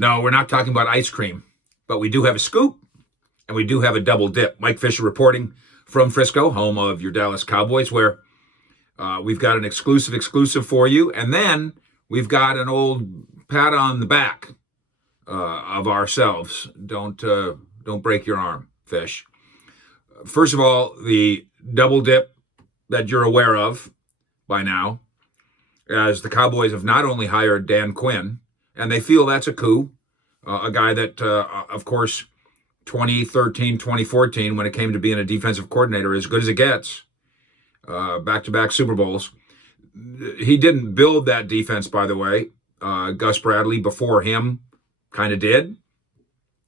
No, we're not talking about ice cream, but we do have a scoop and we do have a double dip. Mike Fisher reporting from Frisco, home of your Dallas Cowboys, where we've got an exclusive for you. And then we've got an old pat on the back of ourselves. Don't break your arm, Fish. First of all, the double dip that you're aware of by now, as the Cowboys have not only hired Dan Quinn, and they feel that's a coup, a guy that, of course, 2013, 2014, when it came to being a defensive coordinator, as good as it gets, back-to-back Super Bowls. He didn't build that defense, by the way. Gus Bradley before him kind of did.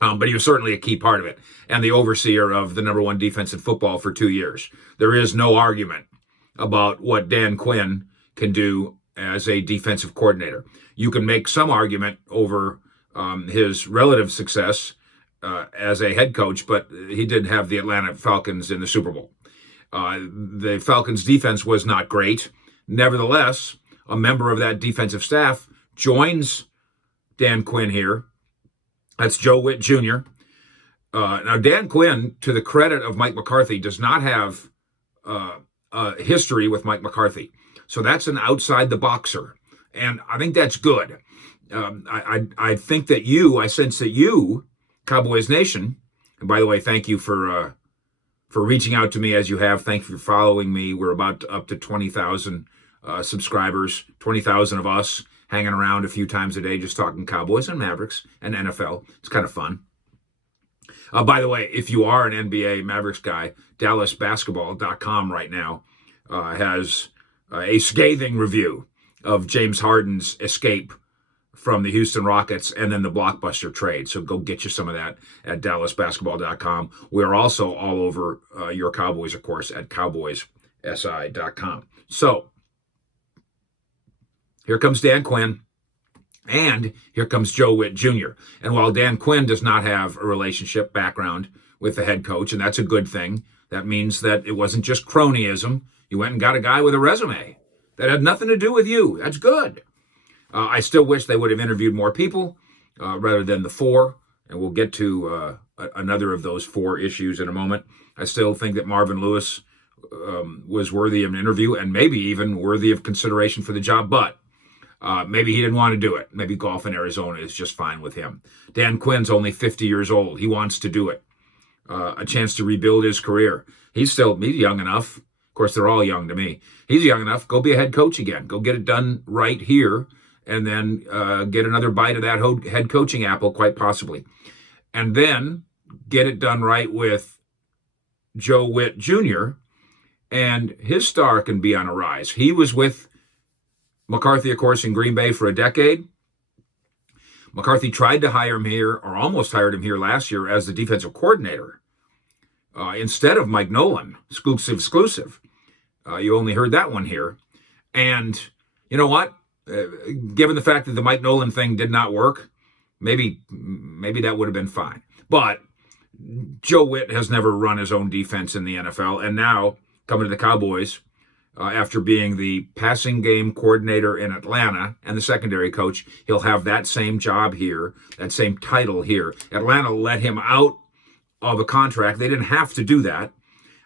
But he was certainly a key part of it and the overseer of the number one defense in football for 2 years. There is no argument about what Dan Quinn can do as a defensive coordinator. You can make some argument over his relative success as a head coach, but he didn't have the Atlanta Falcons in the Super Bowl. The Falcons' defense was not great. Nevertheless, a member of that defensive staff joins Dan Quinn here. That's Joe Witt Jr. Now, Dan Quinn, to the credit of Mike McCarthy, does not have a history with Mike McCarthy. So that's an outside the boxer. And I think that's good. I think that I sense that you, Cowboys Nation, and by the way, thank you for reaching out to me as you have. Thank you for following me. We're about up to 20,000 subscribers, 20,000 of us hanging around a few times a day, just talking Cowboys and Mavericks and NFL. It's kind of fun. By the way, if you are an NBA Mavericks guy, DallasBasketball.com right now has a scathing review of James Harden's escape from the Houston Rockets and then the blockbuster trade. So go get you some of that at DallasBasketball.com. We're also all over your Cowboys, of course, at CowboysSI.com. So here comes Dan Quinn, and here comes Joe Witt Jr. And while Dan Quinn does not have a relationship background with the head coach, and that's a good thing, that means that it wasn't just cronyism. You went and got a guy with a resume that had nothing to do with you. That's good. I still wish they would have interviewed more people rather than the four, and we'll get to another of those four issues in a moment. I still think that Marvin Lewis was worthy of an interview and maybe even worthy of consideration for the job, but maybe he didn't want to do it. Maybe golf in Arizona is just fine with him. Dan Quinn's only 50 years old. He wants to do it. A chance to rebuild his career. He's young enough. Of course, they're all young to me. He's young enough. Go be a head coach again. Go get it done right here and then get another bite of that head coaching apple, quite possibly. And then get it done right with Joe Witt Jr., and his star can be on a rise. He was with McCarthy, of course, in Green Bay for a decade. McCarthy tried to hire him here, or almost hired him here last year as the defensive coordinator instead of Mike Nolan. Exclusive. You only heard that one here. And you know what? Given the fact that the Mike Nolan thing did not work, maybe that would have been fine. But Joe Witt has never run his own defense in the NFL, and now coming to the Cowboys, after being the passing game coordinator in Atlanta and the secondary coach, he'll have that same job here, that same title here. Atlanta let him out of a contract. They didn't have to do that.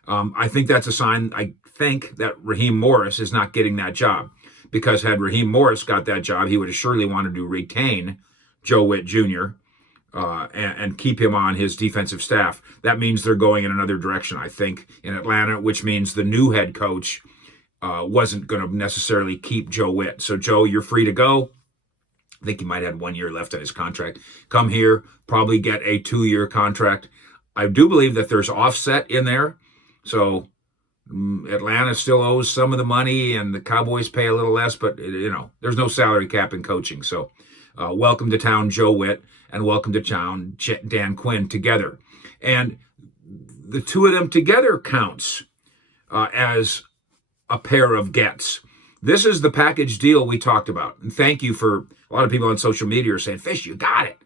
I think that's a sign. I think that Raheem Morris is not getting that job, because had Raheem Morris got that job, he would have surely wanted to retain Joe Witt Jr. And keep him on his defensive staff. That means they're going in another direction, I think, in Atlanta, which means the new head coach wasn't going to necessarily keep Joe Witt. So, Joe, you're free to go. I think he might have 1 year left on his contract. Come here, probably get a 2-year contract. I do believe that there's offset in there. So Atlanta still owes some of the money and the Cowboys pay a little less, but, there's no salary cap in coaching. So welcome to town, Joe Witt, and welcome to town, Dan Quinn, together. And the two of them together counts as a pair of gets. This is the package deal we talked about. And thank you for a lot of people on social media are saying, Fish, you got it.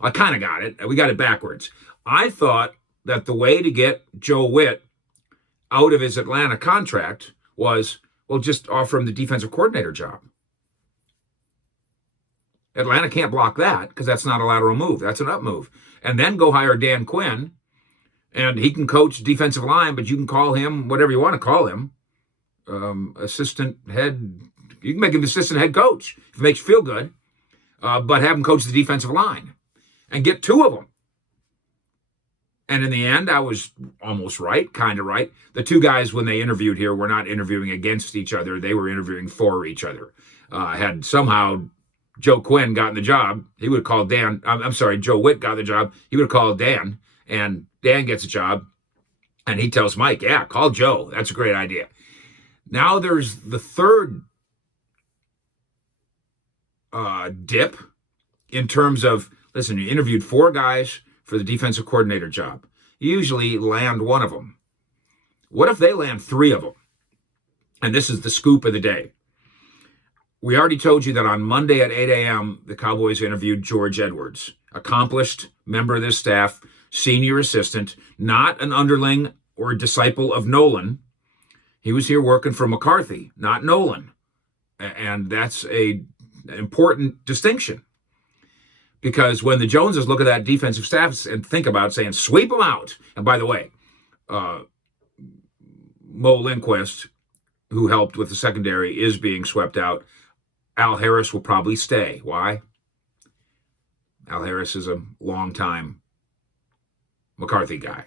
Well, I kind of got it. We got it backwards. I thought that the way to get Joe Witt out of his Atlanta contract was, well, just offer him the defensive coordinator job. Atlanta can't block that because that's not a lateral move. That's an up move. And then go hire Dan Quinn, and he can coach defensive line, but you can call him whatever you want to call him. Assistant head, you can make him assistant head coach if it makes you feel good, but have him coach the defensive line and get two of them. And in the end, I was almost right, kind of right. The two guys, when they interviewed here, were not interviewing against each other. They were interviewing for each other. Had somehow Joe Quinn gotten the job, he would have called Dan. I'm sorry, Joe Witt got the job. He would have called Dan, and Dan gets a job. And he tells Mike, yeah, call Joe. That's a great idea. Now there's the third dip in terms of, listen, you interviewed four guys for the defensive coordinator job. You usually land one of them. What if they land three of them? And this is the scoop of the day. We already told you that on Monday at 8 a.m., the Cowboys interviewed George Edwards, accomplished member of this staff, senior assistant, not an underling or a disciple of Nolan. He was here working for McCarthy, not Nolan. And that's an important distinction. Because when the Joneses look at that defensive staff and think about saying, sweep them out. And by the way, Mo Lindquist, who helped with the secondary, is being swept out. Al Harris will probably stay. Why? Al Harris is a longtime McCarthy guy.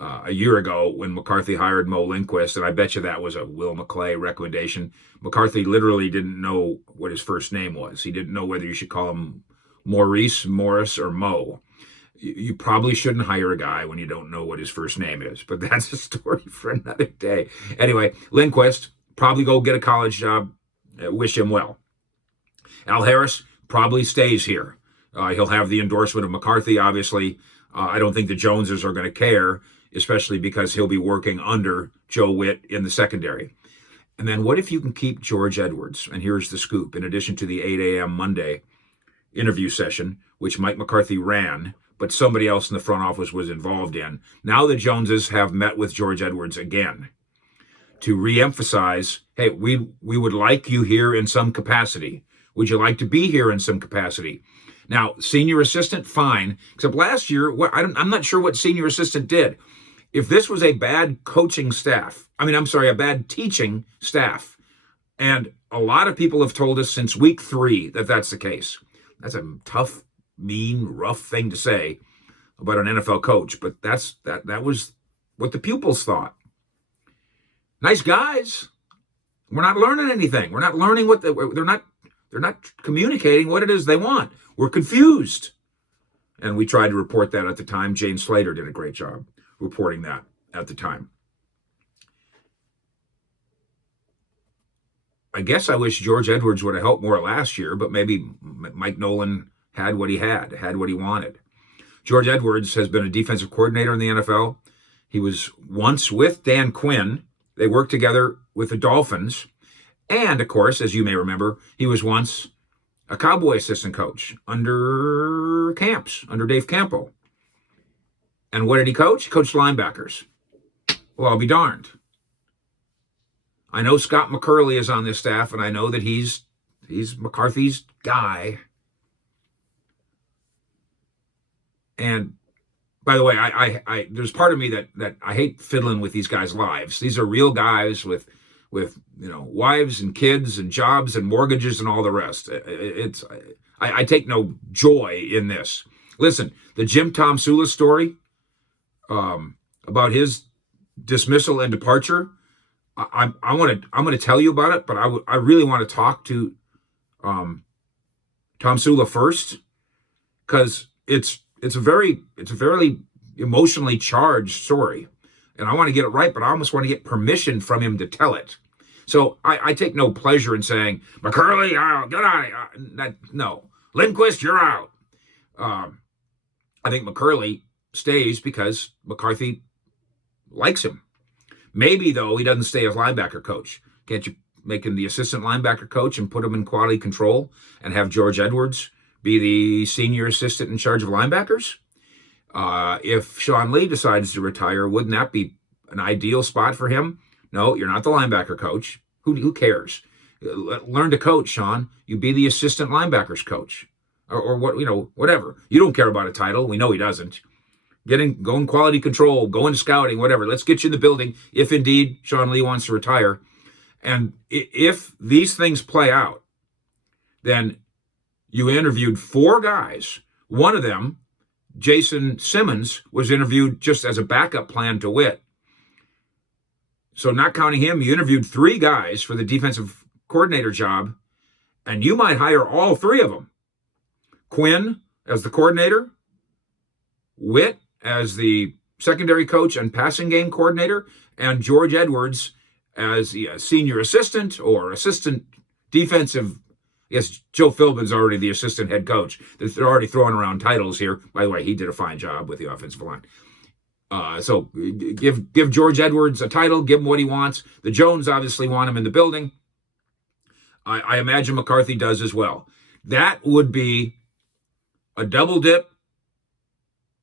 A year ago, when McCarthy hired Mo Lindquist, and I bet you that was a Will McClay recommendation, McCarthy literally didn't know what his first name was. He didn't know whether you should call him Maurice, Morris, or Mo. You probably shouldn't hire a guy when you don't know what his first name is, but that's a story for another day. Anyway, Lindquist, probably go get a college job. Wish him well. Al Harris probably stays here. He'll have the endorsement of McCarthy, obviously. I don't think the Joneses are going to care, especially because he'll be working under Joe Witt in the secondary. And then what if you can keep George Edwards? And here's the scoop. In addition to the 8 a.m. Monday interview session, which Mike McCarthy ran, but somebody else in the front office was involved in, now the Joneses have met with George Edwards again to reemphasize, hey, we would like you here in some capacity. Would you like to be here in some capacity? Now, senior assistant, fine. Except last year, I'm not sure what senior assistant did. If this was a bad coaching staff, a bad teaching staff, and a lot of people have told us since week 3 that that's the case. That's a tough, mean, rough thing to say about an NFL coach, but that was what the pupils thought. Nice guys. We're not learning anything. We're not learning what they're not communicating what it is they want. We're confused. And we tried to report that at the time. Jane Slater did a great job reporting that at the time. I guess I wish George Edwards would have helped more last year, but maybe Mike Nolan had what he had what he wanted. George Edwards has been a defensive coordinator in the NFL. He was once with Dan Quinn. They worked together with the Dolphins. And, of course, as you may remember, he was once a Cowboy assistant coach under Dave Campo. And what did he coach? He coached linebackers. Well, I'll be darned. I know Scott McCurley is on this staff, and I know that he's McCarthy's guy. And by the way, I there's part of me that I hate fiddling with these guys' lives. These are real guys with wives and kids and jobs and mortgages and all the rest. I take no joy in this. Listen, the Jim Tomsula story about his dismissal and departure, I'm going to tell you about it, but I really want to talk to Tomsula first, because it's a very emotionally charged story, and I want to get it right, but I almost want to get permission from him to tell it. So I take no pleasure in saying, McCurley, get out of here. No. Lindquist, you're out. I think McCurley stays because McCarthy likes him. Maybe, though, he doesn't stay as linebacker coach. Can't you make him the assistant linebacker coach and put him in quality control and have George Edwards be the senior assistant in charge of linebackers? If Sean Lee decides to retire, wouldn't that be an ideal spot for him? No, you're not the linebacker coach. Who cares? Learn to coach, Sean. You be the assistant linebackers coach. or what, whatever. You don't care about a title. We know he doesn't. Going quality control, going to scouting, whatever. Let's get you in the building if indeed Sean Lee wants to retire. And if these things play out, then you interviewed 4 guys. One of them, Jason Simmons, was interviewed just as a backup plan to Witt. So not counting him, you interviewed 3 guys for the defensive coordinator job, and you might hire all 3 of them. Quinn as the coordinator, Witt as the secondary coach and passing game coordinator, and George Edwards as the senior assistant or assistant defensive. Yes, Joe Philbin's already the assistant head coach. They're already throwing around titles here. By the way, he did a fine job with the offensive line. So give George Edwards a title, give him what he wants. The Jones obviously want him in the building. I imagine McCarthy does as well. That would be a double dip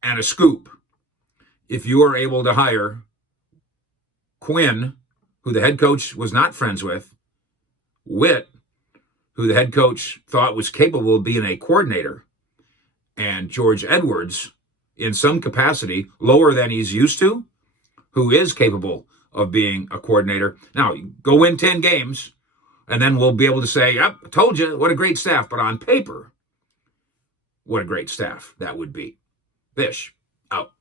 and a scoop if you are able to hire Quinn, who the head coach was not friends with, Witt, who the head coach thought was capable of being a coordinator, and George Edwards, in some capacity, lower than he's used to, who is capable of being a coordinator. Now, go win 10 games, and then we'll be able to say, yep, I told you, what a great staff. But on paper, what a great staff that would be. Fish, out.